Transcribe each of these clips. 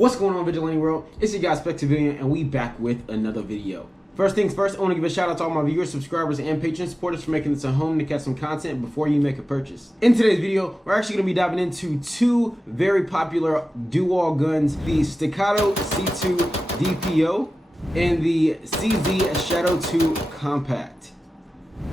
What's going on, Vigilante World? It's your guy Staccato, and we back with another video. First things first, I want to give a shout out to all my viewers, subscribers, and patron supporters for making this a home to catch some content before you make a purchase. In today's video, we're actually going to be diving into two very popular do-all guns, the Staccato C2 DPO and the CZ Shadow 2 Compact.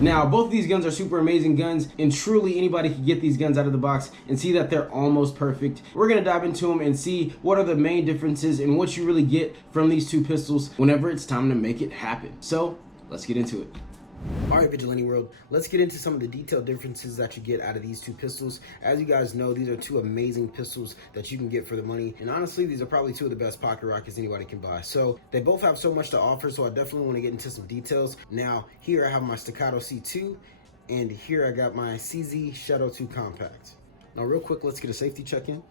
Now, both of these guns are super amazing guns, and truly anybody can get these guns out of the box and see that they're almost perfect. We're going to dive into them and see what are the main differences and what you really get from these two pistols whenever it's time to make it happen. So, let's get into it. Alright, Vigilante World, let's get into some of the detailed differences that you get out of these two pistols. As you guys know, these are two amazing pistols that you can get for the money, and honestly, these are probably two of the best pocket rockets anybody can buy. So they both have so much to offer, so I definitely want to get into some details. Now, here I have my Staccato C2, and here I got my CZ Shadow 2 Compact. Now real quick, let's get a safety check in.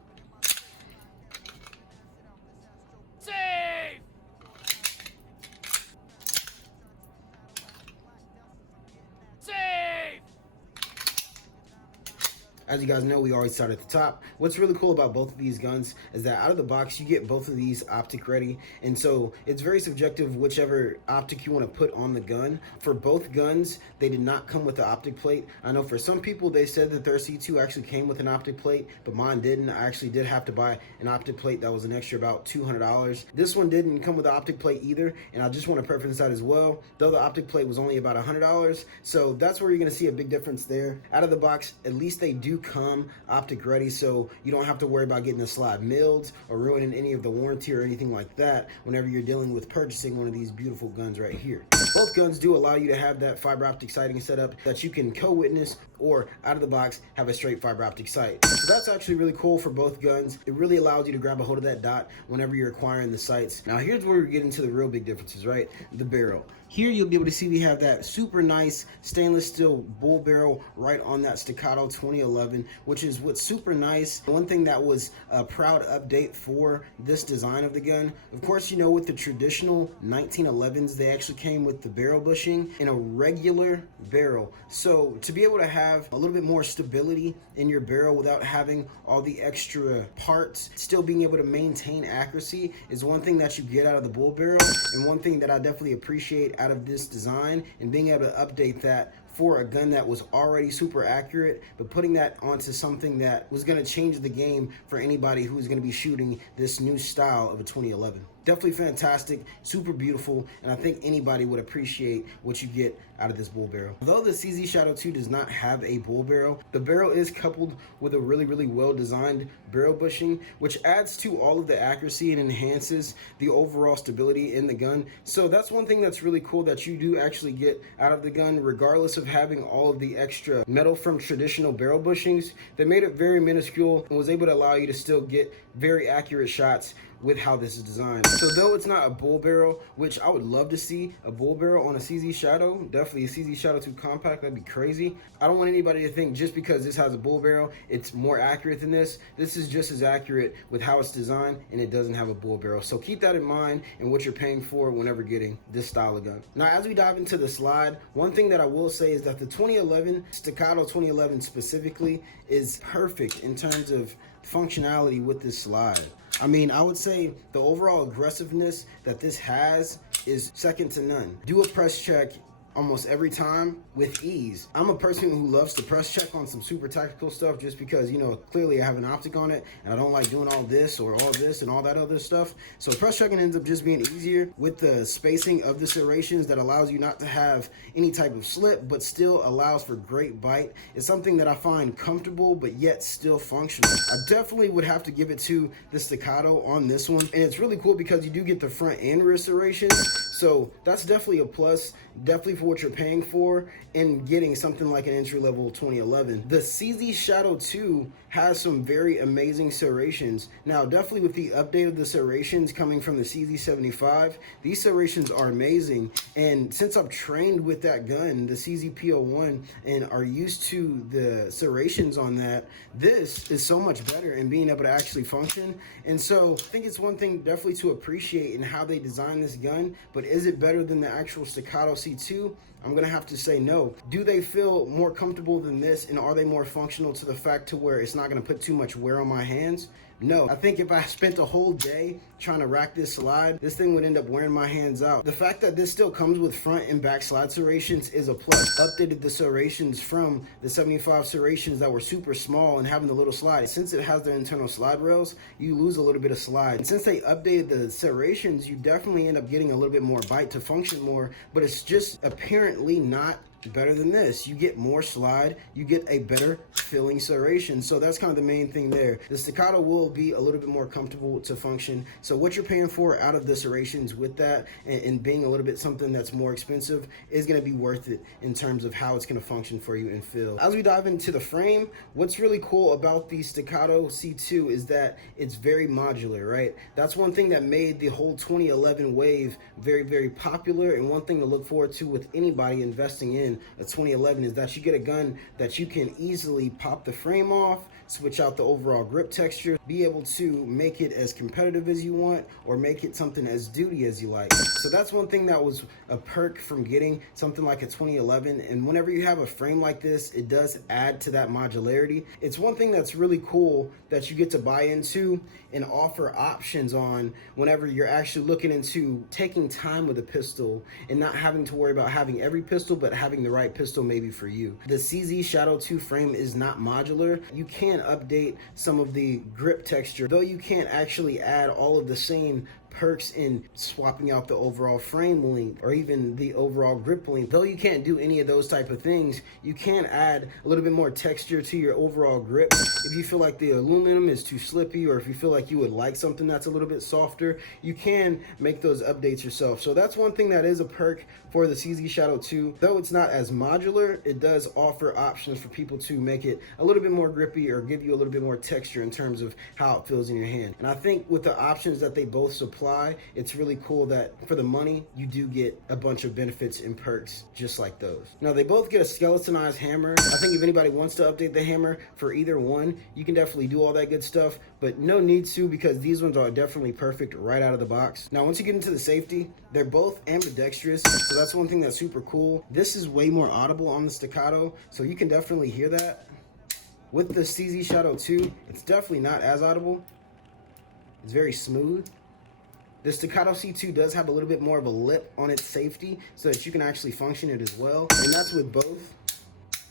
As you guys know, we always start at the top. What's really cool about both of these guns is that out of the box, you get both of these optic ready. And so it's very subjective whichever optic you want to put on the gun. For both guns, they did not come with the optic plate. I know for some people, they said that their C2 actually came with an optic plate, but mine didn't. I actually did have to buy an optic plate that was an extra about $200. This one didn't come with an optic plate either. And I just want to preference that as well, though the optic plate was only about $100. So that's where you're going to see a big difference there. Out of the box, at least they do come optic ready, so you don't have to worry about getting the slide milled or ruining any of the warranty or anything like that whenever you're dealing with purchasing one of these beautiful guns right here. Both guns do allow you to have that fiber optic sighting setup that you can co-witness, or out of the box have a straight fiber optic sight. So that's actually really cool for both guns. It really allows you to grab a hold of that dot whenever you're acquiring the sights. Now here's where we get into the real big differences, right? The barrel. Here you'll be able to see we have that super nice stainless steel bull barrel right on that Staccato 2011, which is what's super nice. One thing that was a proud update for this design of the gun, of course, you know, with the traditional 1911s, they actually came with the barrel bushing in a regular barrel. So to be able to have a little bit more stability in your barrel without having all the extra parts, still being able to maintain accuracy, is one thing that you get out of the bull barrel, and one thing that I definitely appreciate out of this design, and being able to update that for a gun that was already super accurate, but putting that onto something that was going to change the game for anybody who's going to be shooting this new style of a 2011. Definitely fantastic, super beautiful, and I think anybody would appreciate what you get out of this bull barrel. Although the CZ Shadow 2 does not have a bull barrel, the barrel is coupled with a really well designed barrel bushing, which adds to all of the accuracy and enhances the overall stability in the gun. So that's one thing that's really cool that you do actually get out of the gun, regardless of having all of the extra metal from traditional barrel bushings. They made it very minuscule and was able to allow you to still get very accurate shots with how this is designed. So though it's not a bull barrel, which I would love to see a bull barrel on a CZ Shadow, definitely a CZ Shadow 2 Compact, that'd be crazy. I don't want anybody to think just because this has a bull barrel, it's more accurate than this. This is just as accurate with how it's designed, and it doesn't have a bull barrel. So keep that in mind and what you're paying for whenever getting this style of gun. Now, as we dive into the slide, one thing that I will say is that the 2011, Staccato 2011 specifically, is perfect in terms of functionality with this slide. I mean, I would say the overall aggressiveness that this has is second to none. Do a press check almost every time with ease. I'm a person who loves to press check on some super tactical stuff just because, you know, clearly I have an optic on it and I don't like doing all this or all this and all that other stuff. So press checking ends up just being easier with the spacing of the serrations that allows you not to have any type of slip, but still allows for great bite. It's something that I find comfortable, but yet still functional. I definitely would have to give it to the Staccato on this one. And it's really cool because you do get the front and rear serrations. So that's definitely a plus, definitely for what you're paying for and getting something like an entry-level 2011. The CZ Shadow 2 has some very amazing serrations. Now, definitely with the update of the serrations coming from the CZ75, these serrations are amazing. And since I've trained with that gun, the CZP01, and are used to the serrations on that, this is so much better in being able to actually function. And so I think it's one thing definitely to appreciate in how they design this gun, but is it better than the actual Staccato C2? I'm gonna have to say no. Do they feel more comfortable than this, and are they more functional to the fact to where it's not gonna put too much wear on my hands? No. I think if I spent a whole day trying to rack this slide, this thing would end up wearing my hands out. The fact that this still comes with front and back slide serrations is a plus. Updated the serrations from the 75 serrations that were super small and having the little slide. Since it has the internal slide rails, you lose a little bit of slide. And since they updated the serrations, you definitely end up getting a little bit more bite to function more, but it's just apparently not better than this. You get more slide, you get a better filling serration. So that's kind of the main thing there. The Staccato will be a little bit more comfortable to function. So what you're paying for out of the serrations with that and being a little bit something that's more expensive is going to be worth it in terms of how it's going to function for you and feel. As we dive into the frame, what's really cool about the Staccato C2 is that it's very modular, right? That's one thing that made the whole 2011 wave very, very popular, and one thing to look forward to with anybody investing in a 2011 is that you get a gun that you can easily pop the frame off, switch out the overall grip texture, be able to make it as competitive as you want or make it something as duty as you like. So that's one thing that was a perk from getting something like a 2011. And whenever you have a frame like this, it does add to that modularity. It's one thing that's really cool that you get to buy into and offer options on whenever you're actually looking into taking time with a pistol and not having to worry about having every pistol, but having the right pistol maybe for you. The CZ Shadow 2 frame is not modular. You can update some of the grip texture, though you can't actually add all of the same perks in swapping out the overall frame length or even the overall grip length. Though you can't do any of those type of things, you can add a little bit more texture to your overall grip. If you feel like the aluminum is too slippy, or if you feel like you would like something that's a little bit softer, you can make those updates yourself. So that's one thing that is a perk for the CZ Shadow 2. Though it's not as modular, it does offer options for people to make it a little bit more grippy or give you a little bit more texture in terms of how it feels in your hand. And I think with the options that they both supply, it's really cool that for the money, you do get a bunch of benefits and perks just like those. Now, they both get a skeletonized hammer. I think if anybody wants to update the hammer for either one, you can definitely do all that good stuff, but no need to, because these ones are definitely perfect right out of the box. Now, once you get into the safety, they're both ambidextrous, so that's one thing that's super cool. This is way more audible on the Staccato, so you can definitely hear that. With the CZ Shadow 2, it's definitely not as audible. It's very smooth. The Staccato C2 does have a little bit more of a lip on its safety so that you can actually function it as well. And that's with both.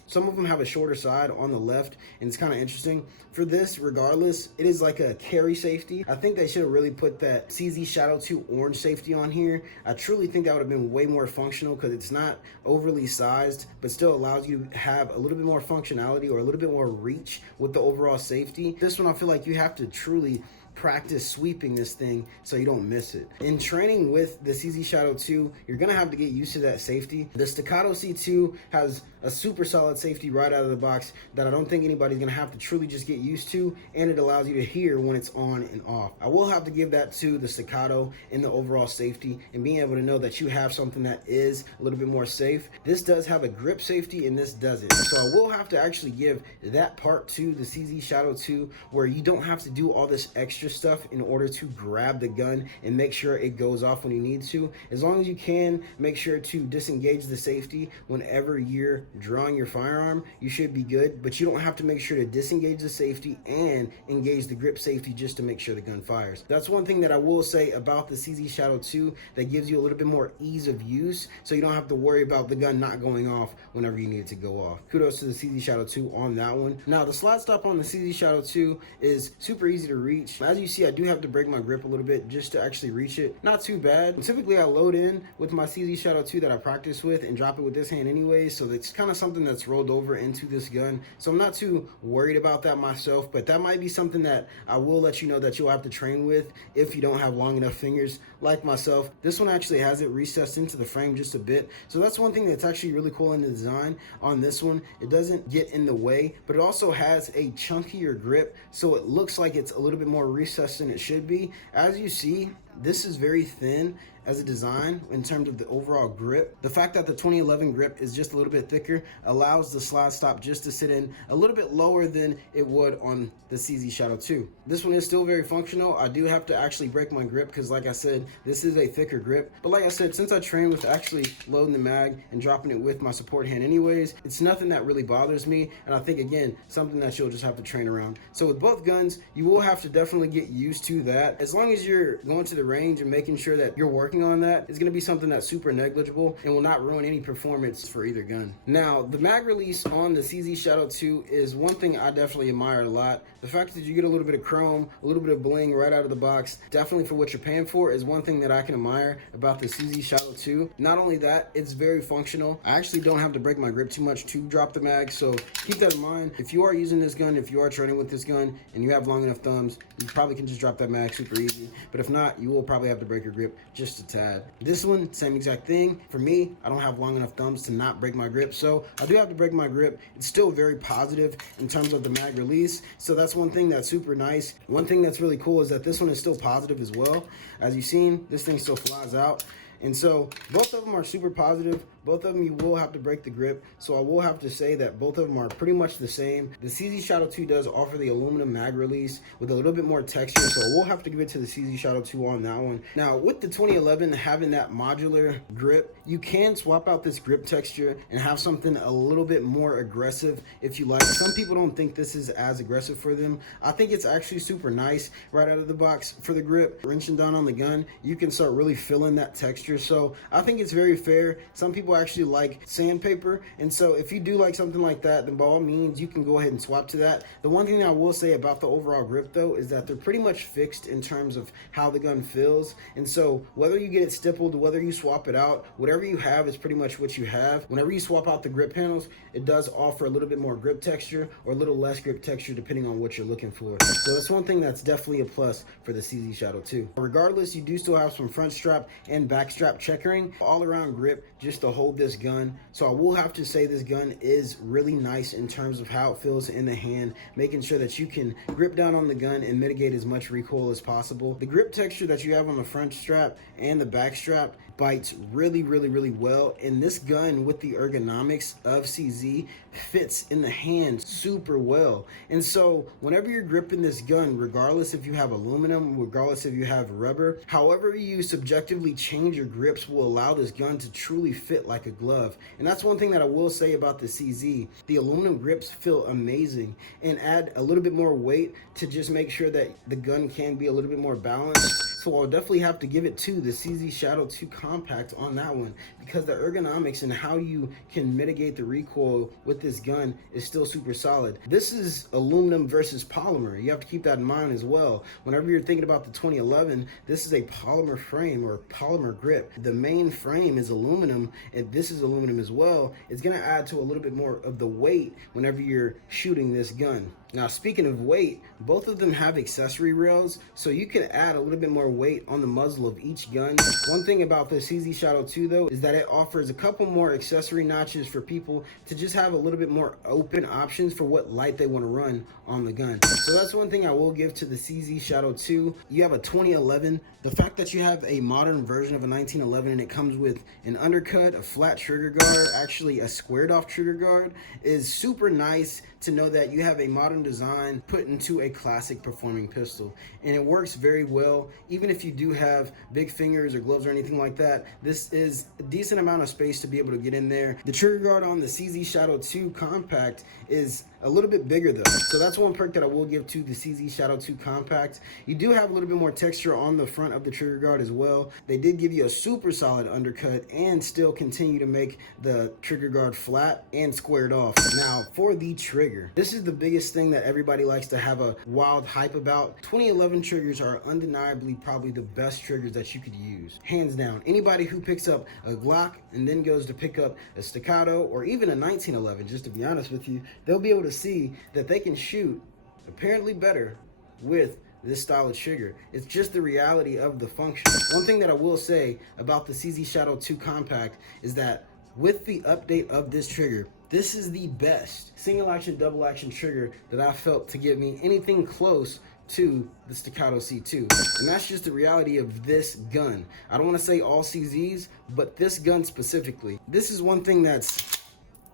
Some of them have a shorter side on the left, and it's kind of interesting. For this, regardless, it is like a carry safety. I think they should have really put that CZ Shadow 2 orange safety on here. I truly think that would have been way more functional because it's not overly sized, but still allows you to have a little bit more functionality or a little bit more reach with the overall safety. This one, I feel like you have to truly practice sweeping this thing so you don't miss it. In training with the CZ Shadow 2, you're gonna have to get used to that safety. The Staccato C2 has a super solid safety right out of the box that I don't think anybody's gonna have to truly just get used to, and it allows you to hear when it's on and off. I will have to give that to the Staccato in the overall safety and being able to know that you have something that is a little bit more safe. This does have a grip safety and this doesn't. So I will have to actually give that part to the CZ Shadow 2, where you don't have to do all this extra stuff in order to grab the gun and make sure it goes off when you need to. As long as you can make sure to disengage the safety whenever you're drawing your firearm, you should be good, but you don't have to make sure to disengage the safety and engage the grip safety just to make sure the gun fires. That's one thing that I will say about the CZ Shadow 2 that gives you a little bit more ease of use, so you don't have to worry about the gun not going off whenever you need it to go off. Kudos to the CZ Shadow 2 on that one. Now, the slide stop on the CZ Shadow 2 is super easy to reach. As you see, I do have to break my grip a little bit just to actually reach it. Not too bad. Typically, I load in with my CZ Shadow 2 that I practice with and drop it with this hand anyway, so it's kind of something that's rolled over into this gun. So I'm not too worried about that myself, but that might be something that I will let you know that you'll have to train with if you don't have long enough fingers like myself. This one actually has it recessed into the frame just a bit, so that's one thing that's actually really cool in the design on this one. It doesn't get in the way, but it also has a chunkier grip, so it looks like it's a little bit more recessed than it should be. As you see, this is very thin as a design in terms of the overall grip. The fact that the 2011 grip is just a little bit thicker allows the slide stop just to sit in a little bit lower than it would on the CZ Shadow 2. This one is still very functional. I do have to actually break my grip because, like I said, this is a thicker grip. But like I said, since I train with actually loading the mag and dropping it with my support hand anyways, it's nothing that really bothers me. And I think, again, something that you'll just have to train around. So with both guns, you will have to definitely get used to that. As long as you're going to the range and making sure that you're working on that, it's going to be something that's super negligible and will not ruin any performance for either gun. Now, the mag release on the CZ Shadow 2 is one thing I definitely admire a lot. The fact that you get a little bit of chrome, a little bit of bling right out of the box, definitely for what you're paying for, is one thing that I can admire about the CZ Shadow 2. Not only that, it's very functional. I actually don't have to break my grip too much to drop the mag, so keep that in mind. If you are using this gun, if you are training with this gun, and you have long enough thumbs, you probably can just drop that mag super easy. But if not, you will probably have to break your grip just a tad. This one, same exact thing. For me, I don't have long enough thumbs to not break my grip, so I do have to break my grip. It's still very positive in terms of the mag release, so that's one thing that's super nice. One thing that's really cool is that this one is still positive as well. As you've seen, this thing still flies out. And so both of them are super positive. Both of them you will have to break the grip. So I will have to say that both of them are pretty much the same. The CZ Shadow 2 does offer the aluminum mag release with a little bit more texture. So we'll have to give it to the CZ Shadow 2 on that one. Now with the 2011 having that modular grip, you can swap out this grip texture and have something a little bit more aggressive if you like. Some people don't think this is as aggressive for them. I think it's actually super nice right out of the box for the grip. Wrenching down on the gun, you can start really feeling that texture. So I think it's very fair. Some people actually like sandpaper, and so if you do like something like that, then by all means you can go ahead and swap to that. The one thing that I will say about the overall grip though is that they're pretty much fixed in terms of how the gun feels, and so whether you get it stippled, whether you swap it out, whatever you have is pretty much what you have. Whenever you swap out the grip panels, it does offer a little bit more grip texture or a little less grip texture depending on what you're looking for. So that's one thing that's definitely a plus for the CZ Shadow 2. Regardless, you do still have some front strap and back strap checkering, all around grip just to hold this gun. So I will have to say this gun is really nice in terms of how it feels in the hand, making sure that you can grip down on the gun and mitigate as much recoil as possible. The grip texture that you have on the front strap and the back strap bites really well, and this gun with the ergonomics of CZ fits in the hand super well. And so whenever you're gripping this gun, regardless if you have aluminum, regardless if you have rubber, however you subjectively change your grips will allow this gun to truly fit like a glove. And that's one thing that I will say about the CZ. The aluminum grips feel amazing and add a little bit more weight to just make sure that the gun can be a little bit more balanced. So I'll definitely have to give it to the CZ Shadow 2 Compact on that one, because the ergonomics and how you can mitigate the recoil with this gun is still super solid. This is aluminum versus polymer. You have to keep that in mind as well. Whenever you're thinking about the 2011, this is a polymer frame or polymer grip. The main frame is aluminum, and this is aluminum as well. It's gonna add to a little bit more of the weight whenever you're shooting this gun. Now, speaking of weight, both of them have accessory rails, so you can add a little bit more weight on the muzzle of each gun. One thing about the CZ Shadow 2 though is that it offers a couple more accessory notches for people to just have a little bit more open options for what light they want to run on the gun. So that's one thing I will give to the CZ Shadow 2. You have a 2011. The fact that you have a modern version of a 1911 and it comes with an undercut, a flat trigger guard, actually a squared off trigger guard, is super nice to know that you have a modern design put into a classic performing pistol. And it works very well. Even if you do have big fingers or gloves or anything like that, this is a decent amount of space to be able to get in there. The trigger guard on the CZ Shadow 2 Compact is a little bit bigger though. So that's one perk that I will give to the CZ Shadow 2 Compact. You do have a little bit more texture on the front of the trigger guard as well. They did give you a super solid undercut and still continue to make the trigger guard flat and squared off. Now for the trigger, this is the biggest thing that everybody likes to have a wild hype about. 2011 triggers are undeniably probably the best triggers that you could use. Hands down. Anybody who picks up a Glock and then goes to pick up a Staccato or even a 1911, just to be honest with you, they'll be able to see that they can shoot apparently better with this style of trigger. It's just the reality of the function. One thing that I will say about the CZ Shadow 2 Compact is that with the update of this trigger, this is the best single action, double action trigger that I felt to give me anything close to the Staccato C2. And that's just the reality of this gun. I don't want to say all CZs, but this gun specifically. This is one thing that's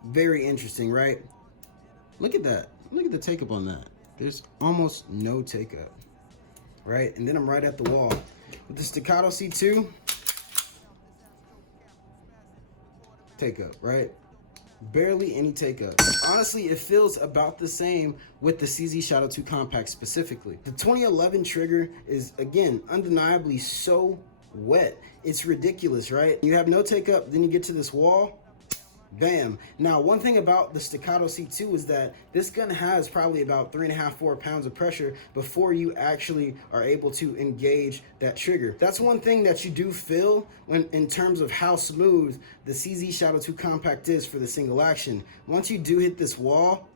very interesting, right? Look at that. Look at the take up on that. There's almost no take up, right? And then I'm right at the wall. With the Staccato C2, take up, right? Barely any take up. Honestly, it feels about the same with the CZ Shadow 2 Compact specifically. The 2011 trigger is, again, undeniably so wet. It's ridiculous, right? You have no take up, then you get to this wall, bam. Now, one thing about the Staccato C2 is that this gun has probably about 3.5, 4 pounds of pressure before you actually are able to engage that trigger. That's one thing that you do feel when, in terms of how smooth the CZ Shadow 2 Compact is for the single action. Once you do hit this wall,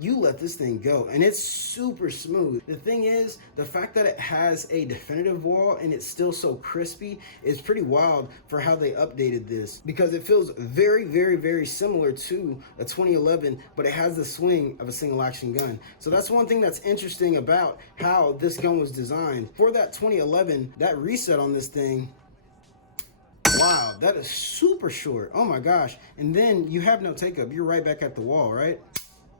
you let this thing go, and it's super smooth. The thing is, the fact that it has a definitive wall and it's still so crispy is pretty wild for how they updated this, because it feels very, very, very similar to a 2011, but it has the swing of a single action gun. So that's one thing that's interesting about how this gun was designed. For that 2011, that reset on this thing, wow, that is super short. Oh my gosh. And then you have no take up. You're right back at the wall, right?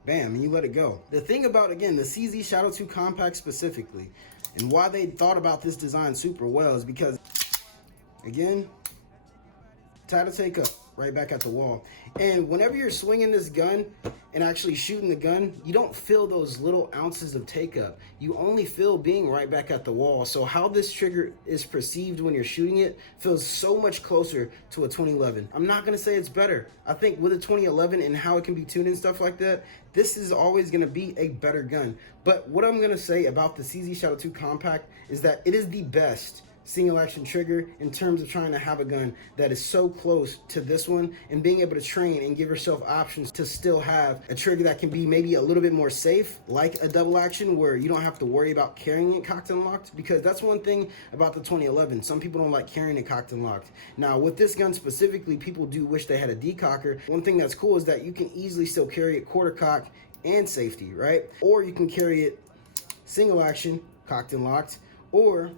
Bam, and you let it go. The thing about, again, the CZ Shadow 2 Compact specifically, and why they thought about this design super well is because, again, tie to take up, right back at the wall. And whenever you're swinging this gun and actually shooting the gun, you don't feel those little ounces of take up. You only feel being right back at the wall. So how this trigger is perceived when you're shooting it feels so much closer to a 2011. I'm not gonna say it's better. I think with a 2011 and how it can be tuned and stuff like that, this is always gonna be a better gun. But what I'm gonna say about the CZ Shadow 2 Compact is that it is the best single action trigger in terms of trying to have a gun that is so close to this one, and being able to train and give yourself options to still have a trigger that can be maybe a little bit more safe, like a double action, where you don't have to worry about carrying it cocked and locked. Because that's one thing about the 2011, some people don't like carrying it cocked and locked. Now with this gun specifically, people do wish they had a decocker. One thing that's cool is that you can easily still carry it quarter cock and safety, right? Or you can carry it single action, cocked and locked, or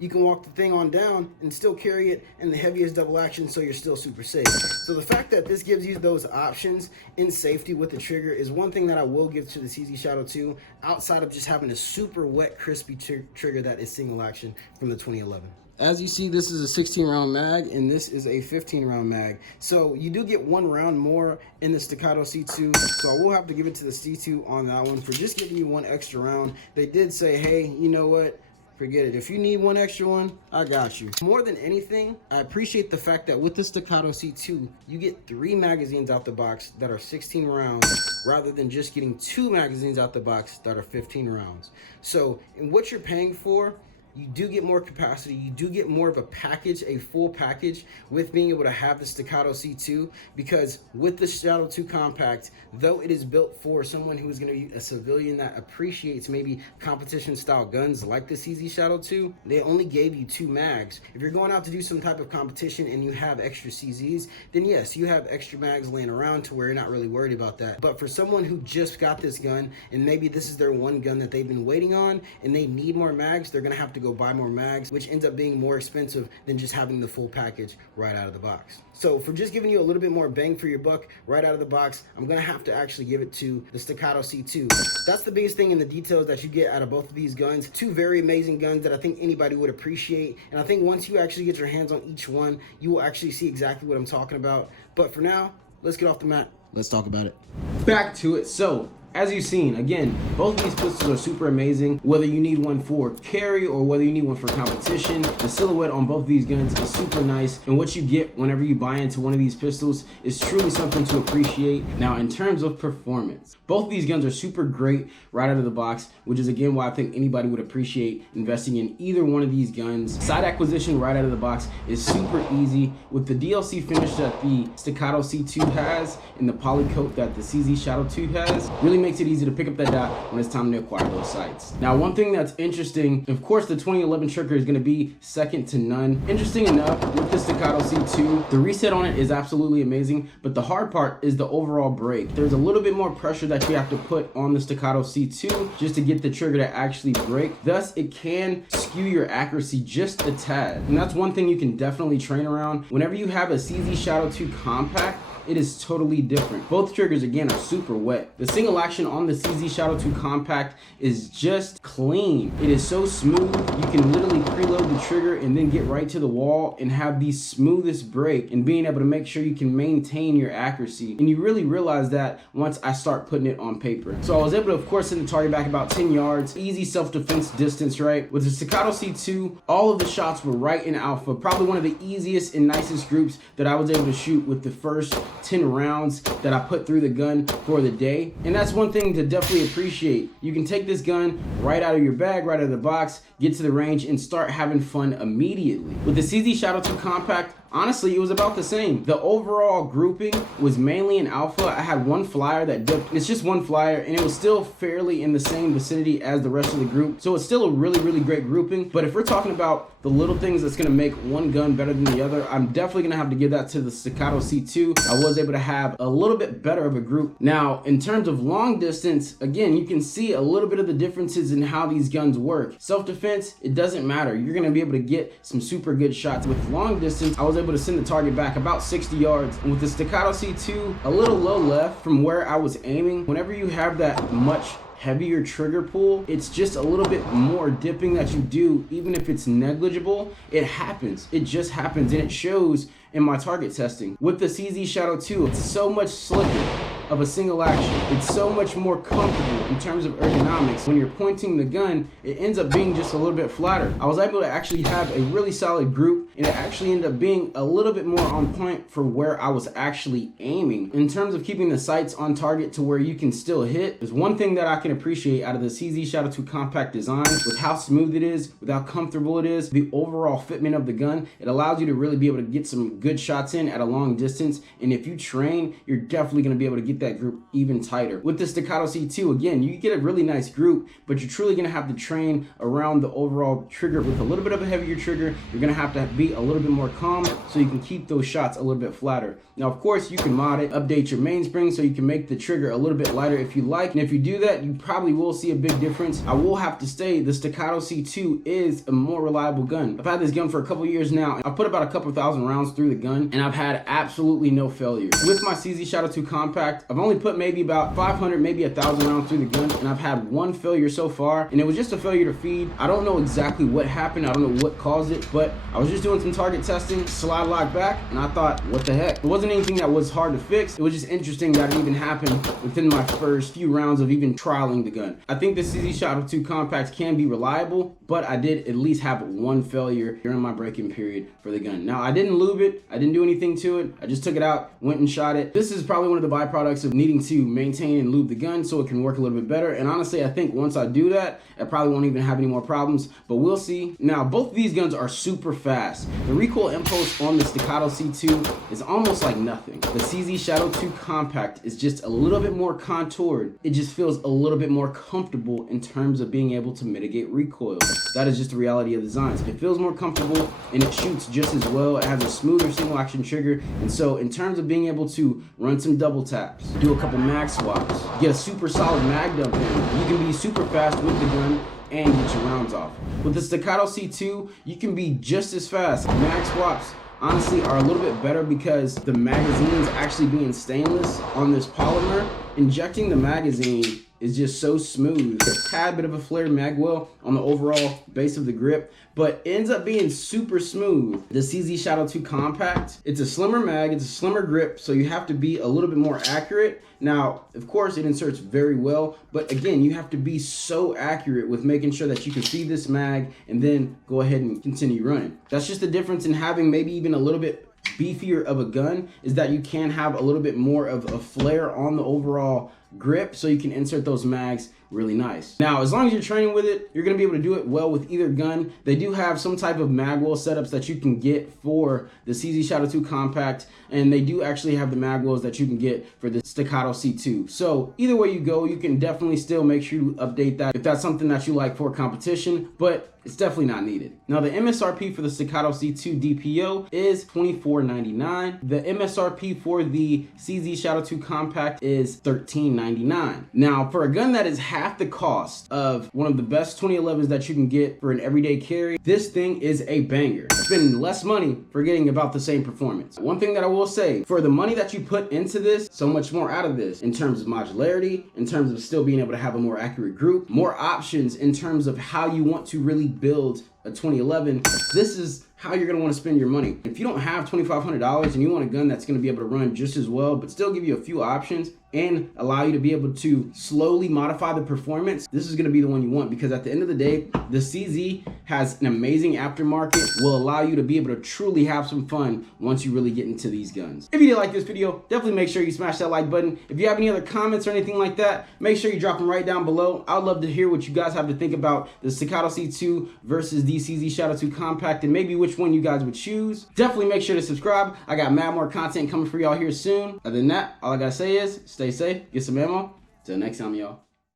you can walk the thing on down and still carry it in the heaviest double action, so you're still super safe. So the fact that this gives you those options in safety with the trigger is one thing that I will give to the CZ Shadow 2, outside of just having a super wet, crispy trigger that is single action from the 2011. As you see, this is a 16 round mag and this is a 15 round mag. So you do get 1 round more in the Staccato C2. So I will have to give it to the C2 on that one for just giving you 1 extra round. They did say, hey, you know what? Forget it. If you need 1 extra one, I got you. More than anything, I appreciate the fact that with the Staccato C2, you get 3 magazines out the box that are 16 rounds, rather than just getting 2 magazines out the box that are 15 rounds. So, in what you're paying for, you do get more capacity, you do get more of a package, a full package, with being able to have the Staccato C2, because with the Shadow 2 Compact, though it is built for someone who is going to be a civilian that appreciates maybe competition style guns like the CZ Shadow 2, they only gave you 2 mags. If you're going out to do some type of competition and you have extra CZs, then yes, you have extra mags laying around to where you're not really worried about that. But for someone who just got this gun, and maybe this is their one gun that they've been waiting on, and they need more mags, they're going to have to go buy more mags, which ends up being more expensive than just having the full package right out of the box. So for just giving you a little bit more bang for your buck right out of the box, I'm gonna have to actually give it to the Staccato C2. That's the biggest thing in the details that you get out of both of these guns. 2 very amazing guns that I think anybody would appreciate, and I think once you actually get your hands on each one, you will actually see exactly what I'm talking about. But for now, let's get off the mat. Let's talk about it. Back to it. So as you've seen, again, both of these pistols are super amazing. Whether you need one for carry or whether you need one for competition, the silhouette on both of these guns is super nice. And what you get whenever you buy into one of these pistols is truly something to appreciate. Now, in terms of performance, both of these guns are super great right out of the box, which is again why I think anybody would appreciate investing in either one of these guns. Side acquisition right out of the box is super easy. With the DLC finish that the Staccato C2 has and the poly coat that the CZ Shadow 2 has, really makes it easy to pick up that dot when it's time to acquire those sights. Now, one thing that's interesting, of course, the 2011 trigger is going to be second to none. Interesting enough, with the Staccato C2, the reset on it is absolutely amazing, but the hard part is the overall break. There's a little bit more pressure that you have to put on the Staccato C2 just to get the trigger to actually break. Thus, it can skew your accuracy just a tad. And that's one thing you can definitely train around. Whenever you have a CZ Shadow 2 Compact, it is totally different. Both triggers, again, are super wet. The single action on the CZ Shadow 2 Compact is just clean. It is so smooth. You can literally preload the trigger and then get right to the wall and have the smoothest break, and being able to make sure you can maintain your accuracy. And you really realize that once I start putting it on paper. So I was able to, of course, send the target back about 10 yards. Easy self-defense distance, right? With the Staccato C2, all of the shots were right in alpha. Probably one of the easiest and nicest groups that I was able to shoot with the first 10 rounds that I put through the gun for the day. And that's one thing to definitely appreciate. You can take this gun right out of your bag, right out of the box, get to the range, and start having fun immediately. With the CZ Shadow 2 Compact, honestly, it was about the same. The overall grouping was mainly in alpha. I had one flyer that dipped. It's just one flyer, and it was still fairly in the same vicinity as the rest of the group. So it's still a really, really great grouping. But if we're talking about the little things that's gonna make one gun better than the other, I'm definitely gonna have to give that to the Staccato C2. I was able to have a little bit better of a group. Now, in terms of long distance, again, you can see a little bit of the differences in how these guns work. Self-defense, it doesn't matter. You're gonna be able to get some super good shots. With long distance, I was able to send the target back about 60 yards. And with the Staccato C2, a little low left from where I was aiming. Whenever you have that much heavier trigger pull, it's just a little bit more dipping that you do. Even if it's negligible, it happens. It just happens, and it shows in my target testing. With the CZ Shadow 2, it's so much slicker of a single action. It's so much more comfortable in terms of ergonomics. When you're pointing the gun, it ends up being just a little bit flatter. I was able to actually have a really solid group, and it actually ended up being a little bit more on point for where I was actually aiming. In terms of keeping the sights on target to where you can still hit, there's one thing that I can appreciate out of the CZ Shadow 2 Compact design, with how smooth it is, with how comfortable it is, the overall fitment of the gun. It allows you to really be able to get some good shots in at a long distance, and if you train, you're definitely going to be able to get that group even tighter. With the Staccato C2, again, you get a really nice group, but you're truly going to have to train around the overall trigger. With a little bit of a heavier trigger, you're going to have to be a little bit more calm so you can keep those shots a little bit flatter. Now, of course, you can mod it, update your mainspring so you can make the trigger a little bit lighter if you like, and if you do that, you probably will see a big difference. I will have to say the Staccato C2 is a more reliable gun. I've had this gun for a couple years now, and I've put about a couple thousand rounds through the gun, and I've had absolutely no failures. With my CZ Shadow 2 Compact, I've only put maybe about 500, maybe 1,000 rounds through the gun, and I've had one failure so far, and it was just a failure to feed. I don't know exactly what happened. I don't know what caused it, but I was just doing some target testing, slide lock back, and I thought, what the heck? It wasn't anything that was hard to fix. It was just interesting that it even happened within my first few rounds of even trialing the gun. I think the CZ Shadow 2 Compact can be reliable, but I did at least have one failure during my break-in period for the gun. Now, I didn't lube it. I didn't do anything to it. I just took it out, went and shot it. This is probably one of the byproducts of needing to maintain and lube the gun so it can work a little bit better. And honestly, I think once I do that, I probably won't even have any more problems, but we'll see. Now, both of these guns are super fast. The recoil impulse on the Staccato C2 is almost like nothing. The CZ Shadow 2 Compact is just a little bit more contoured. It just feels a little bit more comfortable in terms of being able to mitigate recoil. That is just the reality of the designs. It feels more comfortable, and it shoots just as well. It has a smoother single action trigger, and so in terms of being able to run some double taps, do a couple mag swaps, get a super solid mag dump in, you can be super fast with the gun and get your rounds off. With the Staccato C2, you can be just as fast. Mag swaps honestly are a little bit better because the magazines actually being stainless on this polymer, injecting the magazine is just so smooth. A tad bit of a flared mag well on the overall base of the grip, but it ends up being super smooth. The CZ Shadow 2 Compact, it's a slimmer mag, it's a slimmer grip, so you have to be a little bit more accurate. Now, of course, it inserts very well, but again, you have to be so accurate with making sure that you can feed this mag and then go ahead and continue running. That's just the difference in having maybe even a little bit beefier of a gun, is that you can have a little bit more of a flare on the overall grip so you can insert those mags really nice. Now, as long as you're training with it, you're going to be able to do it well with either gun. They do have some type of mag well setups that you can get for the CZ Shadow 2 Compact, and they do actually have the mag wells that you can get for the Staccato C2. So either way you go, you can definitely still make sure you update that if that's something that you like for competition, but it's definitely not needed. Now, the MSRP for the Staccato C2 DPO is $24.99. The MSRP for the CZ Shadow 2 Compact is $13.99. $14.99. Now, for a gun that is half the cost of one of the best 2011s that you can get for an everyday carry, this thing is a banger. Spending less money for getting about the same performance. One thing that I will say, for the money that you put into this, so much more out of this in terms of modularity, in terms of still being able to have a more accurate group, more options in terms of how you want to really build a 2011. This is how you're gonna wanna spend your money. If you don't have $2,500 and you want a gun that's gonna be able to run just as well, but still give you a few options and allow you to be able to slowly modify the performance, this is gonna be the one you want, because at the end of the day, the CZ has an amazing aftermarket, will allow you to be able to truly have some fun once you really get into these guns. If you did like this video, definitely make sure you smash that like button. If you have any other comments or anything like that, make sure you drop them right down below. I'd love to hear what you guys have to think about the Staccato C2 versus the CZ Shadow 2 Compact, and maybe which one you guys would choose. Definitely make sure to subscribe. I got mad more content coming for y'all here soon. Other than that, all I gotta say is stay safe, get some ammo. Till next time, y'all.